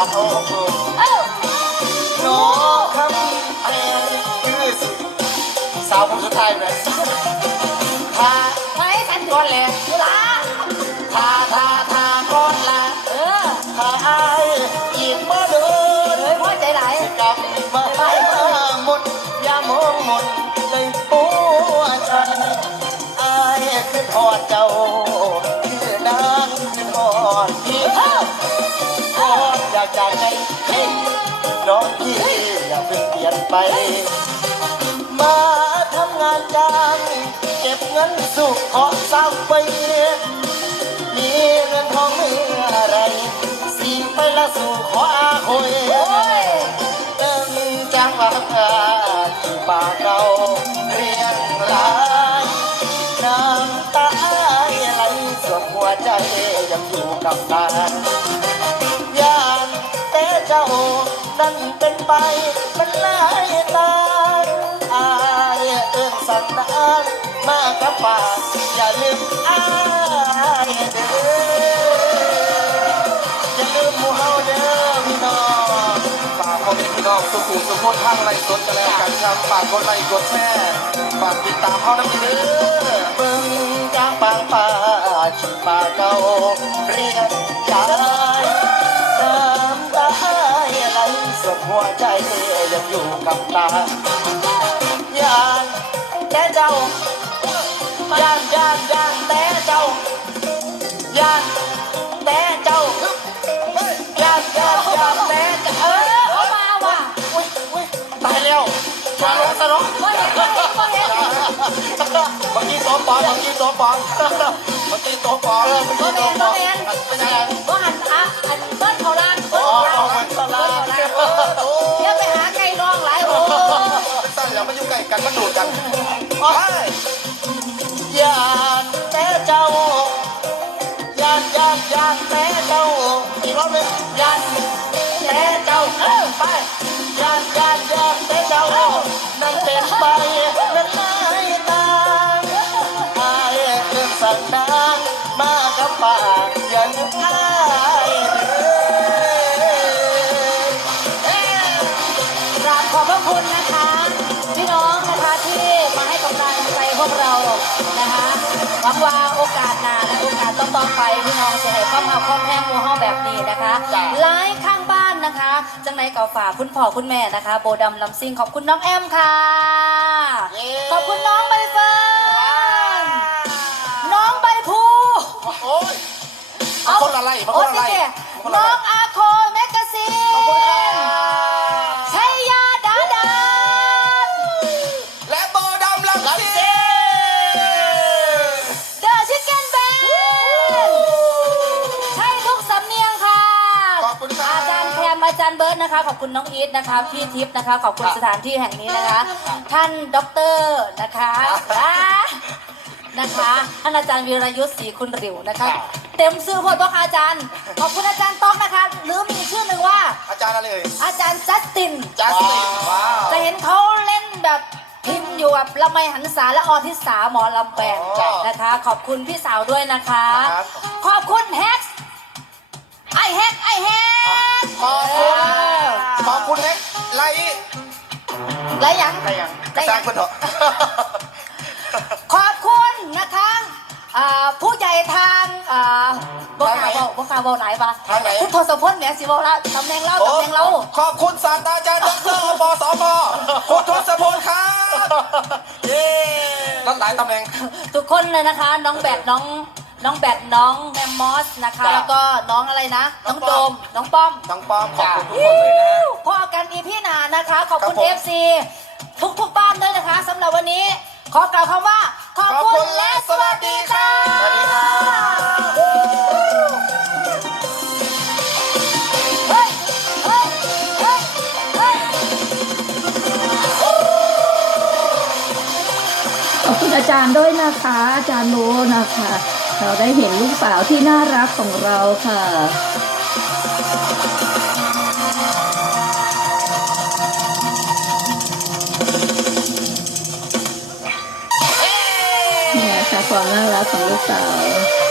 โอ้โหเอ้าหนูคำแพงคือสาวคนสุดท้ายเลยถ้าไว้ฉันก่อนเลยลาถ้าถ้าถ้าก่อนละเออถ้าอายอีกบ่โดนเฮ้ยพ่อใจไหลกลับมาไปหมดยามองหมดเลยปัวฉันอคือทอเจ้า จากใจเฮ้น้องพี่อย่าเพิ่งเปลี่ยนไป มาทำงานจ้างเก็บเงินสู่ขอสามปีมีเงินทองเมื่อไรสีไปละสู่ขออาคอยโอ้ยเอิงจังหวะที่ป่าเก่าเรียงรายน้ำตาไหลส่วนหัวใจยังอยู่กับตาย่าน นั้นเป็นไป มันหลายตาอายเอิ้นสันดานมากับป่ากอย่าลืมอายเด้ออย่าลืมหมู่เฮาเด้อพี่น้องฝากม่พี่น้องสุขุมสุขคนทางไลฟ์สดกันแล้วกันครับฝากกดไลค์กดแชร์ฝากติดตามเขาน้ำเด้อเบิ่งจางปางป่าชีป่าเก่าเรียนยาย หัวใจยังอยู่กับตาย่านแต่เจ้าย่านย่านย่านแต่เจ้าย่านแต่เจ้าย่านย่านย่านแต่เจ้าเออออเขามาว่ะอุ้ยอุ้ยตายแล้วสารสารพ่อเห็นพ่อเนพ่อเห็นเมื่อกี้ตัวปลอมเมื่อกี้ตัวปลอมเมื่อกี้ตัวปลอมเออเมื่อพ่อกี้เห็ตัวนปลพ่ออมเห็นเป็นยังไงพ่อหันอะ กันมาดูดกันไปย่านแต่เจ้ายานยานยานแต่เจ้าอีกรอบหนึงย่านแต่เจ้าเออไปยานยานยานแต่เจ้านั่งเป็นไปนั่นลายตาอายเรื่องสั่งนางมากับปาอย่าลืมอายเด้อกราบขอบพระคุณนะคะ พวกเรานะคะหวังว่าโอกาสหน้าและโอกาสต้องๆไปพี่น้องจะให้ความหาความแห้งหมูห้องแบบนี้นะคะจ้ะไลฟ์ข้างบ้านนะคะ จังในเก่าฝากคุณพ่อคุณแม่นะคะ โบดำลำซิ่งขอบคุณน้องแอมค่ะเย้ขอบคุณน้องใบเฟิร์นน้องใบภูโอ้ยเอาคนละไล่มาโอ้คนละไล่เจ๊คนละน้อไล่งอาโคแม นะคะ ขอบคุณน้องอีทนะคะ พี่ทิพย์นะคะ ขอบคุณสถานที่แห่งนี้นะคะ ท่านด็อกเตอร์นะคะอ่านะคะท่านอาจารย์วีรยุทธ์ศรีคุณริวนะคะ เต็มซื้อพดบอกอาจารย์ ขอบคุณอาจารย์ต๊อกนะคะ หรือมีชื่อหนึ่งว่า อาจารย์อะไรเอ่ยอาจารย์จัสติน จัสตินว้าวจะเห็นเขาเล่นแบบพิมพ์อยู่แบบละไมหันษาและออทิสาหมอลำแบนจ้ะนะคะ ขอบคุณพี่สาวด้วยนะคะครับขอบคุณแฮกไอแฮกไอแฮกขอบคุณขอบคุณเน็ก ไลท์ไรยังอะไรยังกระจายคนเถอะ ขอบคุณนะคะอ่าผู้ใหญ่ทางอ่าบกาบอกบกาบอกไหนปะทางไหน คุณโทศพลเนี่ยสิบอกละตำแหน่งเราตำแหน่งเรา ขอบคุณศาสตราจารย์ดรปสพคุณทศพลครับเย้รับหลายตำแหน่ง ทุกคนเลยนะคะ น้องแบดน้องน้องแบดน้องแมมมอสนะคะ จ้ะ แล้วก็น้องอะไรนะ น้องโดม น้องป้อม น้องปอมขอบคุณทุกคนเลยนะฮะพ อกันอีพี่หนานะคะ ขอบคุณครับผม FC ทุกทุกๆบ้านด้วยนะคะสำหรับวันนี้ ขอกล่าวคำว่า ขอบคุณและสวัสดีค่ะ สวัสดีค่ะเฮ้ยเฮ้ยเฮ้ยเฮ้ย ขอบคุณอาจารย์ด้วยนะคะ อาจารย์โบนะคะ เราได้เห็นลูกสาวที่น่ารักของเราค่ะ ความน่ารักของลูกสาว